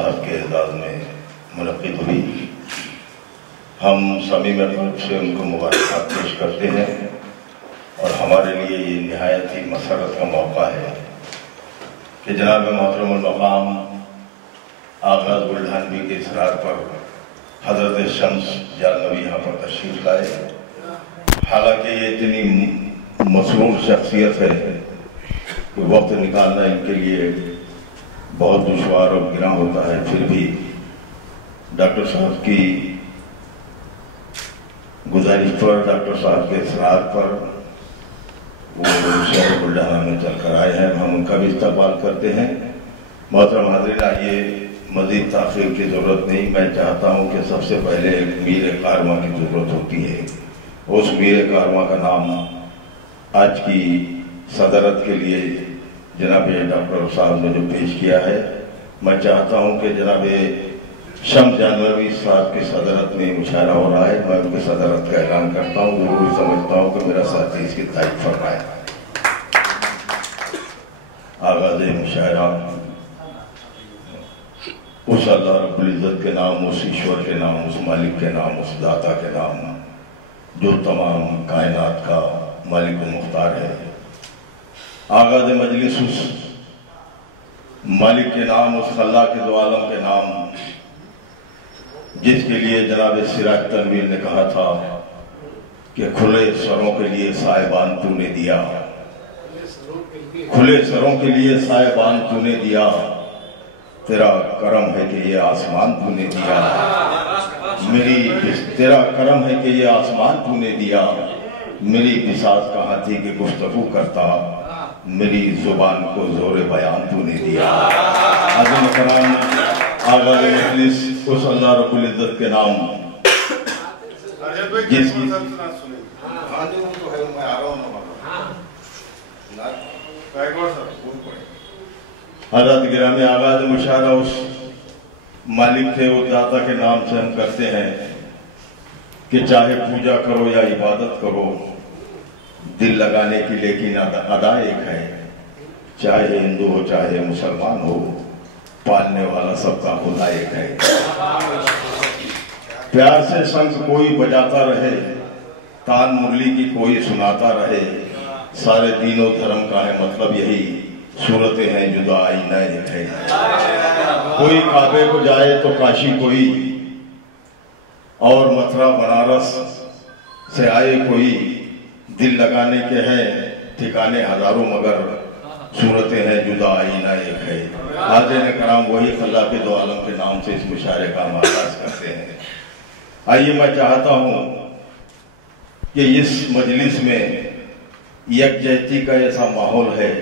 صاحب کے اعزاز میں منعقد ہوئی. ہم صمیم قلب سے ان کو مبارکباد پیش کرتے ہیں اور ہمارے لیے یہ نہایت ہی مسرت کا موقع ہے کہ جناب محترم المقام آغا گلڈھانوی کے اصرار پر حضرت شمس جالنوی یہاں پر تشریف لائے. حالانکہ یہ اتنی مسرور شخصیت ہے کہ وقت نکالنا ان کے لیے بہت دشوار اور گراں ہوتا ہے، پھر بھی ڈاکٹر صاحب کی گزارش پر، ڈاکٹر صاحب کے اصرار پر وہ شہر بلڈانا میں چل کر آئے ہیں. ہم ان کا بھی استقبال کرتے ہیں. محترم حاضرین، آئیے، مزید تاخیر کی ضرورت نہیں. میں چاہتا ہوں کہ سب سے پہلے ایک میر کارواں کی ضرورت ہوتی ہے. اس میر کارواں کا نام آج کی صدارت کے لیے جناب ڈاکٹر صاحب نے جو پیش کیا ہے، میں چاہتا ہوں کہ جناب شمس جالنوی صاحب کی صدارت میں مشاعرہ ہو رہا ہے. میں ان کی صدارت کا اعلان کرتا ہوں. ضروری سمجھتا ہوں کہ میرا ساتھی اس کی تائید فرمائے. آغاز مشاعرہ اس اللہ رب العزت کے نام، اس ایشور کے نام، اس مالک کے نام، اس داتا کے نام جو تمام کائنات کا مالک و مختار ہے. آغاز مجلس اس مالک کے نام، اس خلاق دو عالم کے نام جس کے لیے جناب سراج تنویر نے کہا تھا کہ کھلے سروں کے لیے سائبان تو نے دیا، کھلے سروں کے لیے سائبان تو نے دیا، تیرا کرم ہے کہ یہ آسمان تو نے دیا، تیرا کرم ہے کہ یہ آسمان تو نے دیا. میری بساط کہاں تھی کہ گفتگو کرتا، میری زبان کو زور بیان تو نے دیا. عظیم کرام آغاز مجلس اس اللہ رب العزت کے نام جس کی حضرت گرامی، آغاز مشاعرہ اس مالک تھے، وہ داتا کے نام سے ہم کرتے ہیں کہ چاہے پوجا کرو یا عبادت کرو، دل لگانے کی لیکن ادا ایک ہے. چاہے ہندو ہو چاہے مسلمان ہو، پالنے والا سب کا خدا ایک ہے. پیار سے شنکھ کوئی بجاتا رہے، تان مرلی کی کوئی سناتا رہے، سارے دین و دھرم کا ہے مطلب یہی، صورتیں ہیں جدا آئینہ ایک ہے. کوئی کعبے کو جائے تو کاشی کوئی، اور متھرا بنارس سے آئے کوئی، دل لگانے کے ہیں ٹھکانے ہزاروں مگر صورتیں ہیں جدا آئینہ ایک ہے. حاضرین کرام، وہی خلاق دو عالم کے نام سے اس مشاعرے کا ہم آغاز کرتے ہیں. آئیے، میں چاہتا ہوں کہ اس مجلس میں یکجہتی کا ایسا ماحول ہے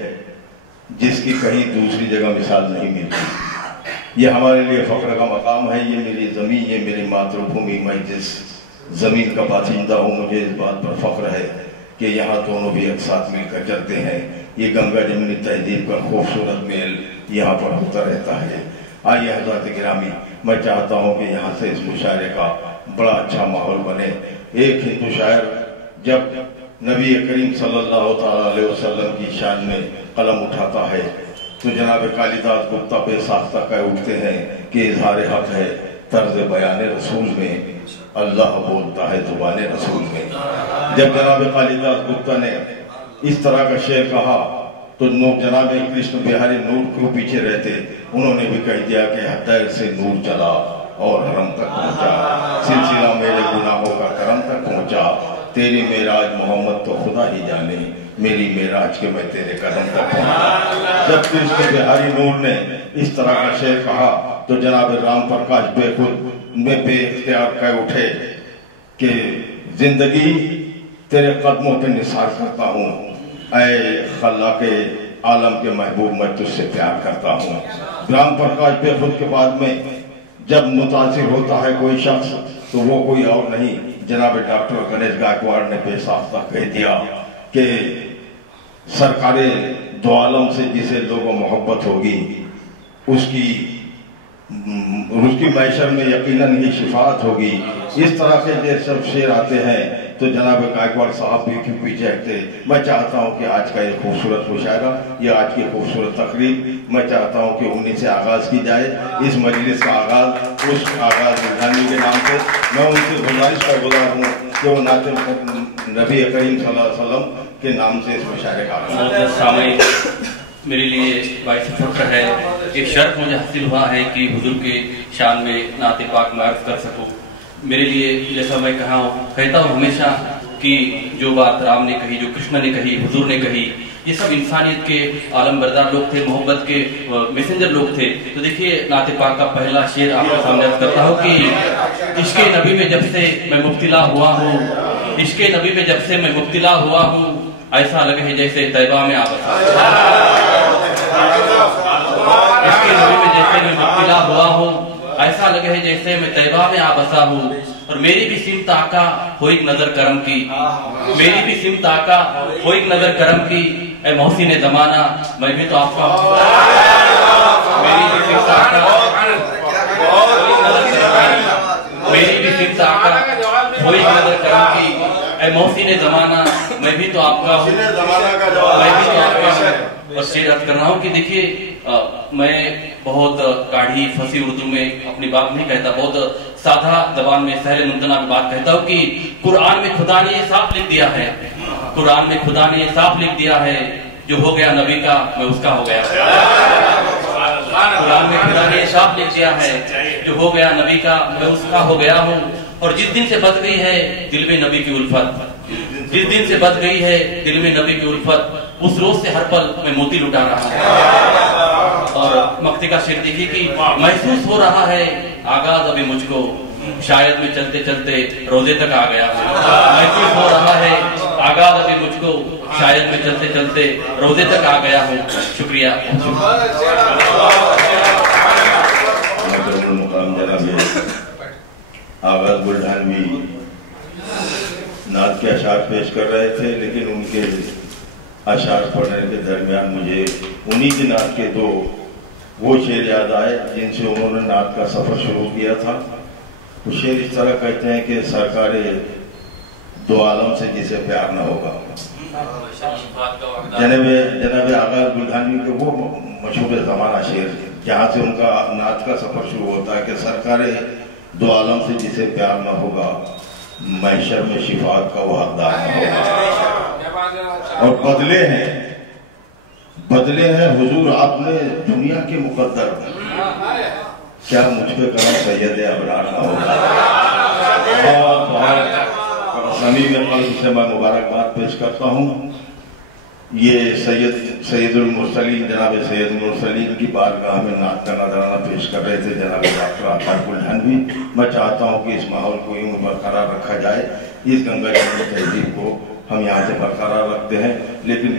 جس کی کہیں دوسری جگہ مثال نہیں ملتی. یہ ہمارے لیے فخر کا مقام ہے. یہ میری زمین، یہ میری ماتر بھومی، میں جس زمین کا باشندہ ہوں مجھے اس بات پر فخر ہے کہ یہاں دونوں بھی ایک ساتھ مل کر چلتے ہیں. یہ گنگا جمنی تہذیب کا خوبصورت میل یہاں پر ہوتا رہتا ہے. آئیے حضرات گرامی، میں چاہتا ہوں کہ یہاں سے اس مشاعرے کا بڑا اچھا ماحول بنے. ایک ہندو شاعر جب نبی کریم صلی اللہ تعالیٰ علیہ وسلم کی شان میں قلم اٹھاتا ہے تو جناب کالیداس گپتا بے ساختہ کہہ اٹھتے ہیں کہ اظہار حق ہے طرز بیان رسول میں، اللہ بولتا ہے زبان رسول میں. جب جناب کالیداس گپتا نے اس طرح کا شعر کہا تو جناب کرشن بہاری نور کیوں پیچھے رہتے، انہوں نے بھی کہہ دیا کہ حدیر سے نور چلا اور حرم تک پہنچا، سلسلہ میرے گناہوں کا کرم تک پہنچا. تیری معراج محمد تو خدا ہی جانے، میری معراج کے میں تیرے قدم تک پہنچا. جب کرشن بہاری نور نے اس طرح کا شعر کہا تو جناب رام پرکاش بے خود میں بے اختیار کہہ اٹھے کہ زندگی تیرے قدموں پہ نثار کرتا ہوں، اے خلاق عالم کے محبوب میں تجھ سے پیار کرتا ہوں. رام پرکاش بے خود کے بعد میں جب متاثر ہوتا ہے کوئی شخص تو وہ کوئی اور نہیں، جناب ڈاکٹر گنیش گائیکواڑ نے بے ساختہ کہہ دیا کہ سرکار دو عالم سے جسے لوگوں محبت ہوگی اس کی معیشر میں یقیناً ہی شفاعت ہوگی. اس طرح کے جو سب شعر آتے ہیں تو جناب گائیکواڑ صاحب بھی کیوں پیچھے ہٹتے. میں چاہتا ہوں کہ آج کا یہ خوبصورت مشاعرہ، یہ آج کی خوبصورت تقریب، میں چاہتا ہوں کہ انہیں سے آغاز کی جائے. اس مجلس کا آغاز اس آغاز بلدھانی کے نام سے. میں ان سے گزارش کا گزار ہوں کہ وہ نعت نبی کریم صلی اللہ علیہ وسلم کے نام سے اس مشاعرے کا آغاز. سامعین، میرے لیے باعث فخر ہے، ایک شرف مجھے حاصل ہوا ہے کہ حضور کے شان میں نعت پاک میں عرض کر سکوں. میرے لیے جیسا میں کہتا ہوں ہمیشہ کہ جو بات رام نے کہی، جو کرشن نے کہی، حضور نے کہی، یہ سب انسانیت کے عالم بردار لوگ تھے، محبت کے میسنجر لوگ تھے. تو دیکھیے نعت پاک کا پہلا شعر آپ کے سامنے عرض کرتا ہوں کہ عشق نبی میں جب سے میں مبتلا ہوا ہوں، عشق نبی میں جب سے میں مبتلا ہوا ہوں، ایسا لگے جیسے طیبہ میں آبسا. عشق نبی میں جیسے میں مبتلا ہوا ہوں، ایسا لگے جیسے میں طیبہ میں آبسا ہوں. اور میری بھی سمت آقا ہو ایک نظر کرم کی، میری بھی سمت آقا ہو ایک نظر کرم کی. اے محسن زمانہ میں بھی تو آپ کا ہوں. میری بھی سمت آقا میری بھی سمت آقا ہو ایک نظر کرم کی. اے محسن زمانہ میں بھی تو آپ کا ہوں، میں بھی تو آپ کا ہوں. اور شعر عرض کر رہا ہوں کہ دیکھیے میں بہت گاڑھی پھنسی اردو میں اپنی بات نہیں کہتا، بہت سادہ زبان میں سہل ممتنع میں بات کہتا ہوں کہ قرآن میں خدا نے یہ صاف لکھ دیا ہے، قرآن میں خدا نے یہ صاف لکھ دیا ہے، جو ہو گیا نبی کا میں اس کا ہو گیا. قرآن میں خدا نے یہ صاف لکھ دیا ہے، جو ہو گیا نبی کا میں اس کا ہو گیا ہوں. اور جس دن سے بد گئی ہے دل میں نبی کی الفت، جس دن سے بد گئی ہے دل میں نبی کی الفت، اس روز سے ہر پل میں موتی لٹا رہا ہوں. اور مقتی کا شعر دیکھیے کہ محسوس ہو رہا ہے آغاز ابھی مجھ کو، شاید میں چلتے چلتے روزے تک آ گیا ہوں. محسوس ہو رہا ہے آغاز ابھی مجھ کو، شاید میں چلتے چلتے روزے تک آ گیا ہوں. شکریہ. آغاز بلدھانوی نعت کے اشعار پیش کر رہے تھے، لیکن ان کے اشعار پڑھنے کے درمیان مجھے انہی کی نعت کے دو وہ شعر یاد آئے جن سے انہوں نے نعت کا سفر شروع کیا تھا. وہ شعر اس طرح کہتے ہیں کہ سرکار دو عالم سے جسے پیار نہ ہوگا. جناب آغاز بلدھانوی کے وہ مشہور زمانہ شعر جہاں سے ان کا نعت کا سفر شروع ہوتا ہے کہ سرکار دو عالم سے جسے پیار نہ ہوگا، محشر میں شفاعت کا وہ حقدار نہ ہوگا. اور بدلے ہیں حضور آپ نے دنیا کے مقدر، کیا مجھ پہ کرم سید ابرار نہ ہوگا. بہت بہت صمیم قلب سے میں مبارکباد پیش کرتا ہوں. یہ سید المرسلین جناب سید المرسلین کی بارگاہ میں نعت کا نذرانہ پیش کر رہے تھے جناب ڈاکٹر آقا بلدھانوی. میں چاہتا ہوں کہ اس ماحول کو یوں برقرار رکھا جائے، اس گنگا جمنی تہذیب کو ہم یہاں سے برقرار رکھتے ہیں. لیکن